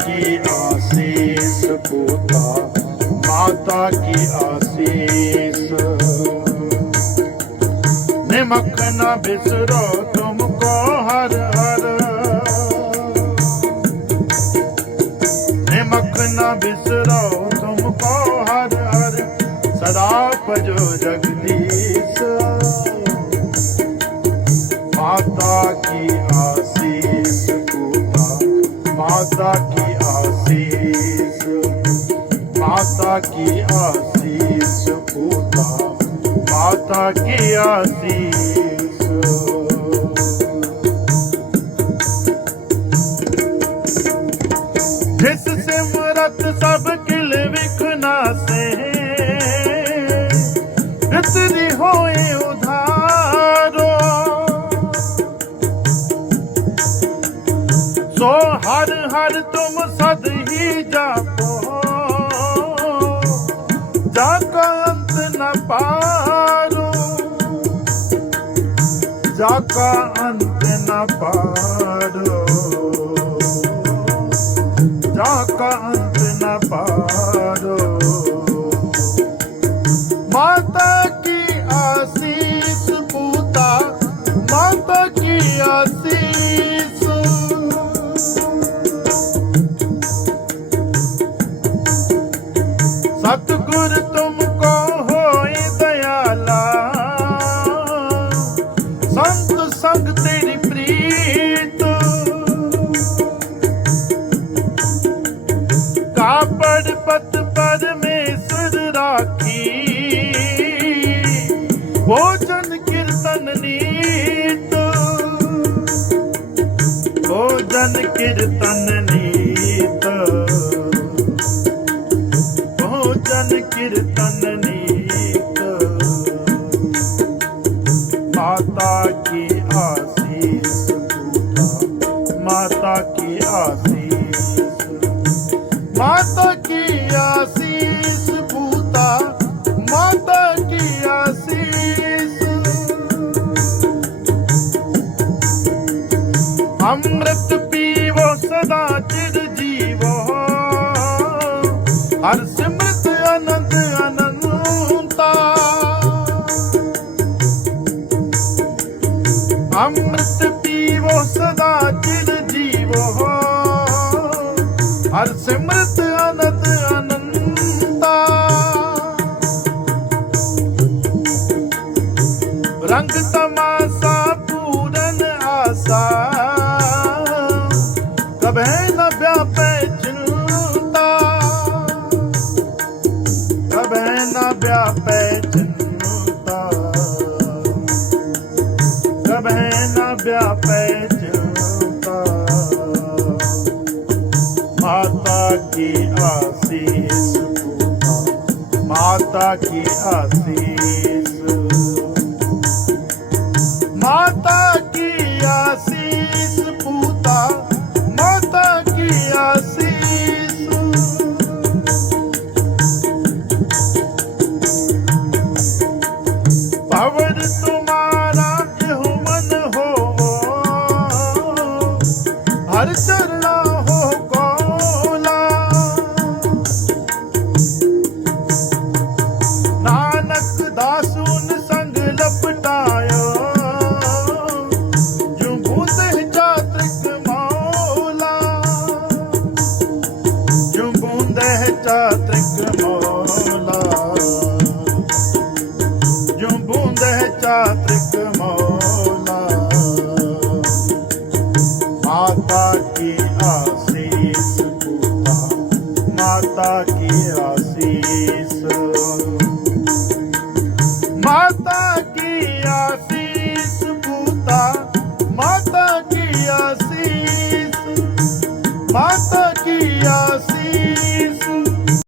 की आशीष पूता माता की आशीष निमक न बिसरो तुमको हर हर निमक न बिसरो तुमको हर हर सदा भजो जगदीश माता की माता की आशीष पूता माता की आशीष जिस सिमरत सब किल विखना से जितनी होए उधारो सो हर हर तुम सद ही जा ਨ ਪਾਰੂ। ਜਾ ਕਾ ਅੰਤ ਨ ਪਾਰੂ ਜਾ ਕਾ ਅੰਤ ਨ ਪਾਰੂ ਮਾਤਾ ਕੀ ਆਸੀਸ ਪੂਤਾ, ਮਾਤਾ ਕੀ ਆਸੀਸ। ਸਤਿਗੁਰ ਸੰਗ ਤੇਰੀ ਪ੍ਰੀਤ। ਕਾਪੜ ਪਤ ਪਰਮੇਸ਼ਰ ਰਾਖੀ। ਭੋਜਨ ਕੀਰਤਨ ਨੀਤ। ਭੋਜਨ ਕੀਰਤਨ ਨੀਤ। ਭੋਜਨ ਕੀਰਤਨ ਮਾਤਾ ਕੀ ਆਸੀਸ ਭੂਤਾ, ਮਾਤਾ ਅੰਮ੍ਰਿਤ ਪੀਵੋ, ਸਦਾ ਚਿਰ ਅਨੰਦ ਅਨੰਤਾ। ਅੰਮ੍ਰਿਤ ਪੀਵੋ, ਸਦਾ ਚਿਰ ਜੀਵੋ। ਸਿਮਰਤ ਅਨੰਤ ਅਨੰਤਾ। ਰੰਗ ਤਮਾਸਾ ਪੂਰਨ ਆਸਾ। ਕਬੈ ਨ ਵਿਆਪੈ ਚਿੰਤਾ। ਕਬੈ ਨ ਵਿਆਪੈ ਚਿੰਤਾ। ਕਬੈ ਨ ਵਿਆਪੈ ਚਿੰਤਾ। ਮਾਤਾ ਕੀ ਆਸੀਸ। ਮਾਤਾ ਕੀ ਆਸੀਸ। ਮਾਤਾ ਕੀ ਆਸੀਸ ਪੂਤਾ। ਮਾਤਾ ਕੀ ਆਸੀਸ। ਪਵਨ ਤੁਮਾਰਾ ਇਹ ਮਨ ਹੋਵੋ। ਹਰ ਸੇ त्रिक मौला माता की आशीष पूता माता की आशीष माता की आशीष पूता माता की आशीष माता